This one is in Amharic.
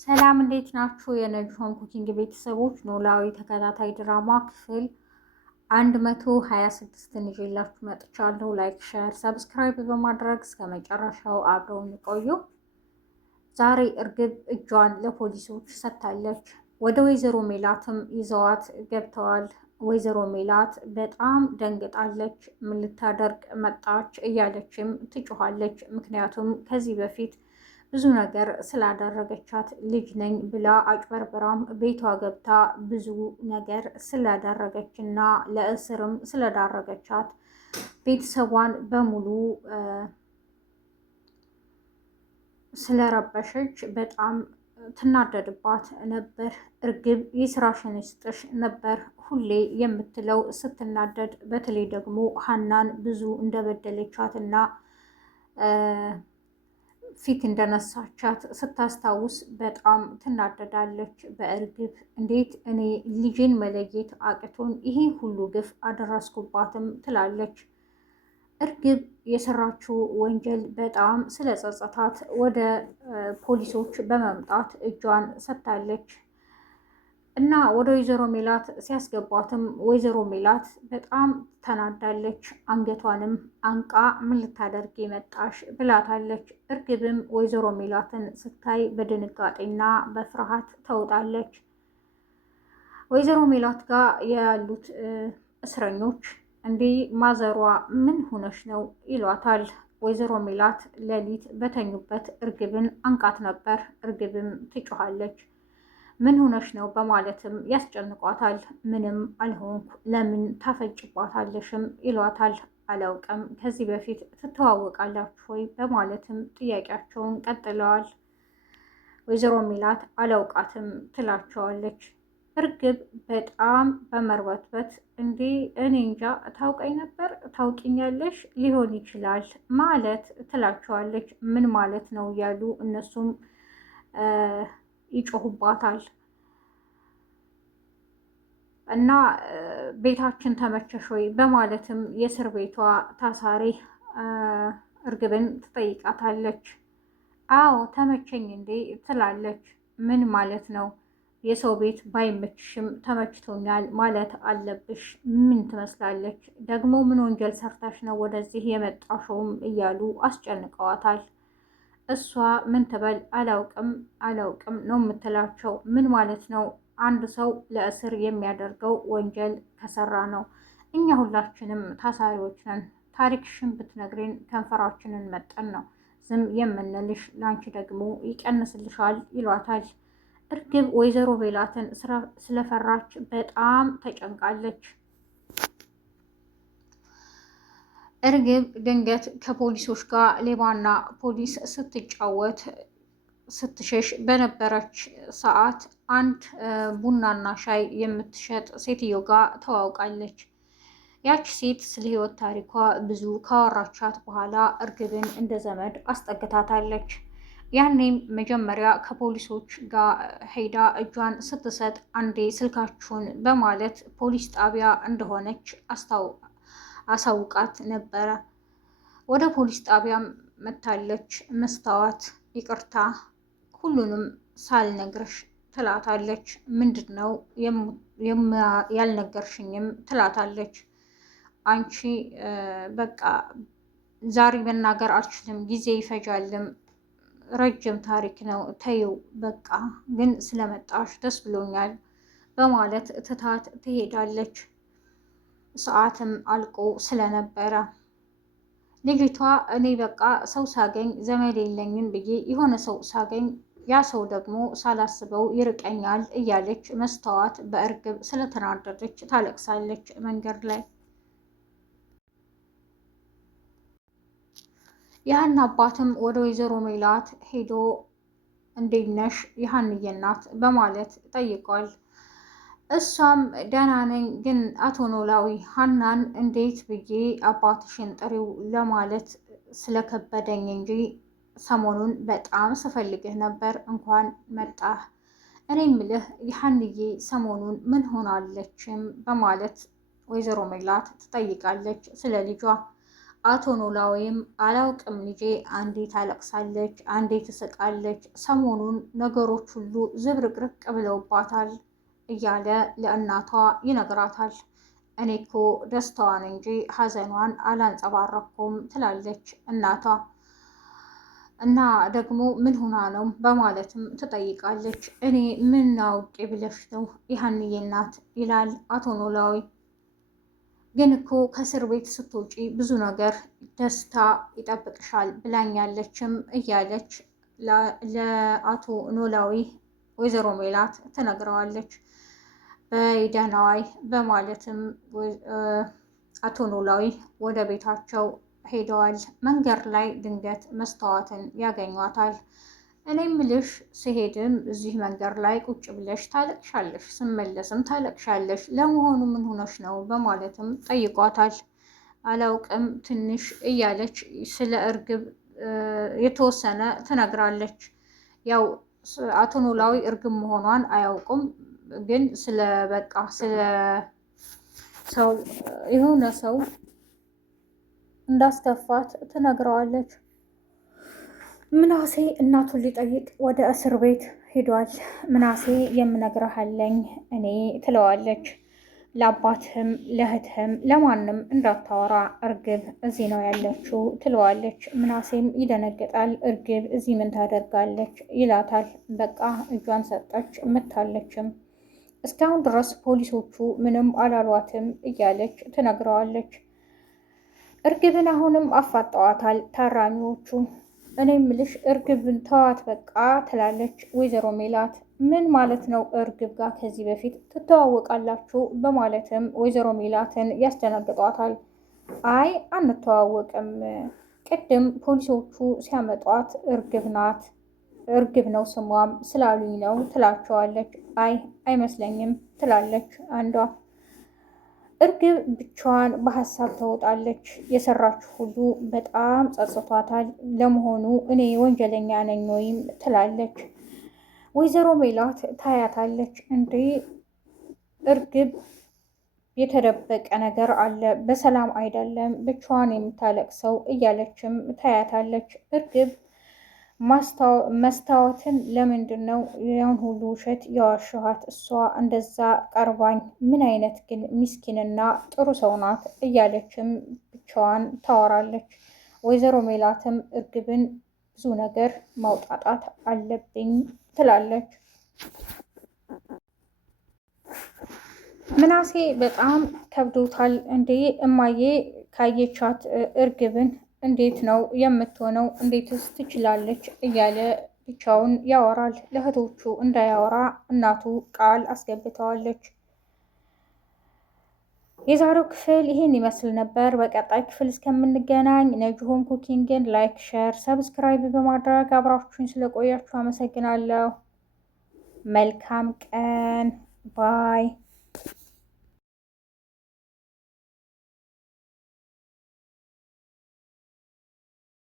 ሰላም እንዴት ናችሁ? የነጅሆም ኩኪንግ ቤተሰቦች ኖላዊ ተከታታይ ድራማ ክፍል 126ን ይዤላችሁ መጥቻለሁ። ላይክ፣ ሼር፣ ሰብስክራይብ በማድረግ እስከ መጨረሻው አብረውን ቆዩ። ዛሬ እርግብ እጇን ለፖሊሶች ሰጥታለች። ወደ ወይዘሮ ሜላትም ይዘዋት ገብተዋል። ወይዘሮ ሜላት በጣም ደንግጣለች። ምን ልታደርግ መጣች እያለችም ትጮኻለች። ምክንያቱም ከዚህ በፊት ብዙ ነገር ስላደረገቻት ልጅ ነኝ ብላ አጭበርብራም ቤቷ ገብታ ብዙ ነገር ስላደረገች እና ለእስርም ስለዳረገቻት ቤተሰቧን በሙሉ ስለረበሸች በጣም ትናደድባት ነበር። እርግብ የስራሽን ይስጥሽ ነበር ሁሌ የምትለው ስትናደድ፣ በተለይ ደግሞ ሀናን ብዙ እንደበደለቻት እና ፊት እንደነሳቻት ስታስታውስ በጣም ትናደዳለች በእርግብ። እንዴት እኔ ልጅን መለየት አቅቶን ይሄ ሁሉ ግፍ አደረስኩባትም ትላለች። እርግብ የሰራችው ወንጀል በጣም ስለጸጸታት ወደ ፖሊሶች በመምጣት እጇን ሰጥታለች እና ወደ ወይዘሮ ሜላት ሲያስገቧትም ወይዘሮ ሜላት በጣም ተናዳለች። አንገቷንም አንቃ ምን ልታደርጊ መጣሽ ብላታለች። እርግብም ወይዘሮ ሜላትን ስታይ በድንጋጤና በፍርሃት ተውጣለች። ወይዘሮ ሜላት ጋር ያሉት እስረኞች እንዴ ማዘሯ ምን ሆነሽ ነው ይሏታል። ወይዘሮ ሜላት ሌሊት በተኙበት እርግብን አንቃት ነበር። እርግብም ትጮኻለች። ምን ሆነሽ ነው በማለትም ያስጨንቋታል። ምንም አልሆንኩ ለምን ታፈጭባታለሽም ይሏታል። አላውቅም ከዚህ በፊት ትተዋወቃላችሁ ወይ በማለትም ጥያቄያቸውን ቀጥለዋል። ወይዘሮ ሜላት አላውቃትም ትላቸዋለች። እርግብ በጣም በመርበትበት እንዴ እኔ እንጃ ታውቀኝ ነበር ታውቂኛለሽ ሊሆን ይችላል ማለት ትላቸዋለች። ምን ማለት ነው እያሉ እነሱም ይጮሁባታል። እና ቤታችን ተመቸሽ ወይ በማለትም የእስር ቤቷ ታሳሪ እርግብን ትጠይቃታለች። አዎ ተመቸኝ እንዴ ትላለች። ምን ማለት ነው? የሰው ቤት ባይመችሽም ተመችቶኛል ማለት አለብሽ። ምን ትመስላለች ደግሞ ምን ወንጀል ሰርታሽ ነው ወደዚህ የመጣሽውም እያሉ አስጨንቀዋታል። እሷ ምን ትበል አላውቅም ነው የምትላቸው። ምን ማለት ነው? አንድ ሰው ለእስር የሚያደርገው ወንጀል ከሰራ ነው። እኛ ሁላችንም ታሳሪዎች ነን። ታሪክሽን ብትነግሪን ከንፈራችንን መጠን ነው ዝም የምንልሽ፣ ላንቺ ደግሞ ይቀንስልሻል ይሏታል። እርግብ ወይዘሮ ሜላትን ስለፈራች በጣም ተጨንቃለች። እርግብ ድንገት ከፖሊሶች ጋር ሌባና ፖሊስ ስትጫወት ስትሸሽ በነበረች ሰዓት አንድ ቡናና ሻይ የምትሸጥ ሴትዮ ጋር ተዋውቃለች። ያቺ ሴት ስለ ሕይወት ታሪኳ ብዙ ካወራቻት በኋላ እርግብን እንደ ዘመድ አስጠግታታለች። ያኔም መጀመሪያ ከፖሊሶች ጋር ሄዳ እጇን ስትሰጥ አንዴ ስልካችሁን በማለት ፖሊስ ጣቢያ እንደሆነች አሳውቃት ነበረ። ወደ ፖሊስ ጣቢያም መታለች። መስታወት ይቅርታ ሁሉንም ሳልነግርሽ ትላታለች። ምንድን ነው ያልነገርሽኝም ትላታለች። አንቺ በቃ ዛሬ መናገር አልችልም፣ ጊዜ ይፈጃልም፣ ረጅም ታሪክ ነው ተይው በቃ ግን ስለመጣሽ ደስ ብሎኛል በማለት ትታት ትሄዳለች። ሰዓትም አልቆ ስለነበረ ልጅቷ እኔ በቃ ሰው ሳገኝ ዘመድ የለኝም ብዬ የሆነ ሰው ሳገኝ ያ ሰው ደግሞ ሳላስበው ይርቀኛል እያለች መስታወት በእርግብ ስለተናደደች ታለቅሳለች መንገድ ላይ። የሀና አባትም ወደ ወይዘሮ ሜላት ሄዶ እንዴት ነሽ የሀንዬ እናት በማለት ጠይቋል። እሷም ደህና ነኝ፣ ግን አቶ ኖላዊ ሀናን እንዴት ብዬ አባትሽን ጥሪው ለማለት ስለከበደኝ እንጂ ሰሞኑን በጣም ስፈልግህ ነበር፣ እንኳን መጣህ። እኔ ምልህ የሀንዬ ሰሞኑን ምን ሆናለችም በማለት ወይዘሮ ሜላት ትጠይቃለች ስለ ልጇ። አቶ ኖላዊም አላውቅም ልጄ፣ አንዴ ታለቅሳለች፣ አንዴ ትስቃለች፣ ሰሞኑን ነገሮች ሁሉ ዝብርቅርቅ ብለውባታል እያለ ለእናቷ ይነግራታል። እኔ እኮ ደስታዋን እንጂ ሐዘኗን አላንጸባረኩም ትላለች እናቷ። እና ደግሞ ምን ሆና ነው በማለትም ትጠይቃለች። እኔ ምን አውቄ ብለሽ ነው የሀንዬ እናት ይላል አቶ ኖላዊ። ግን እኮ ከእስር ቤት ስትወጪ ብዙ ነገር ደስታ ይጠብቅሻል ብላኛለችም እያለች ለአቶ ኖላዊ ወይዘሮ ሜላት ትነግረዋለች። በይደናዋይ በማለትም አቶ ኖላዊ ወደ ቤታቸው ሄደዋል። መንገድ ላይ ድንገት መስታወትን ያገኟታል። እኔም ምልሽ ስሄድም እዚህ መንገድ ላይ ቁጭ ብለሽ ታለቅሻለሽ፣ ስመለስም ታለቅሻለሽ፣ ለመሆኑ ምን ሆነሽ ነው በማለትም ጠይቋታል። አላውቅም ትንሽ እያለች ስለ እርግብ የተወሰነ ትነግራለች። ያው አቶ ኖላዊ እርግብ መሆኗን አያውቁም፣ ግን ስለ ሰው የሆነ ሰው እንዳስተፋት ትነግረዋለች። ምናሴ እናቱን ሊጠይቅ ወደ እስር ቤት ሄዷል። ምናሴ የምነግርህ አለኝ እኔ ትለዋለች። ለአባትህም ለእህትህም ለማንም እንዳታወራ፣ እርግብ እዚህ ነው ያለችው ትለዋለች። ምናሴም ይደነግጣል። እርግብ እዚህ ምን ታደርጋለች ይላታል። በቃ እጇን ሰጠች መታለችም። እስካሁን ድረስ ፖሊሶቹ ምንም አላሏትም እያለች ትነግረዋለች። እርግብን አሁንም አፋጠዋታል ታራሚዎቹ። እኔ ምልሽ እርግብን ተዋት በቃ ትላለች ወይዘሮ ሜላት። ምን ማለት ነው እርግብ ጋር ከዚህ በፊት ትተዋወቃላችሁ? በማለትም ወይዘሮ ሜላትን ያስደነግጧታል። አይ አንተዋወቅም፣ ቅድም ፖሊሶቹ ሲያመጧት እርግብ ናት፣ እርግብ ነው ስሟም ስላሉኝ ነው ትላቸዋለች። አይ አይመስለኝም ትላለች አንዷ። እርግብ ብቻዋን በሀሳብ ተውጣለች። የሰራችው ሁሉ በጣም ጸጽቷታል። ለመሆኑ እኔ ወንጀለኛ ነኝ ወይም ትላለች። ወይዘሮ ሜላት ታያታለች። እንዴ እርግብ የተደበቀ ነገር አለ፣ በሰላም አይደለም ብቻዋን የምታለቅሰው እያለችም ታያታለች። እርግብ መስታወትን ለምንድን ነው ያን ሁሉ ውሸት የዋሸኋት? እሷ እንደዛ ቀርባኝ ምን አይነት ግን ምስኪንና ጥሩ ሰው ናት እያለችም ብቻዋን ታወራለች። ወይዘሮ ሜላትም እርግብን ብዙ ነገር ማውጣጣት አለብኝ ትላለች። ምናሴ በጣም ከብዶታል። እንዴ እማዬ ካየቻት እርግብን እንዴት ነው የምትሆነው? እንዴትስ ትችላለች? እያለ ብቻውን ያወራል። ለእህቶቹ እንዳያወራ እናቱ ቃል አስገብተዋለች። የዛሬው ክፍል ይህን ይመስል ነበር። በቀጣይ ክፍል እስከምንገናኝ ነጅሆም ኩኪንግን ላይክ፣ ሼር፣ ሰብስክራይብ በማድረግ አብራችሁኝ ስለቆያችሁ አመሰግናለሁ። መልካም ቀን ባይ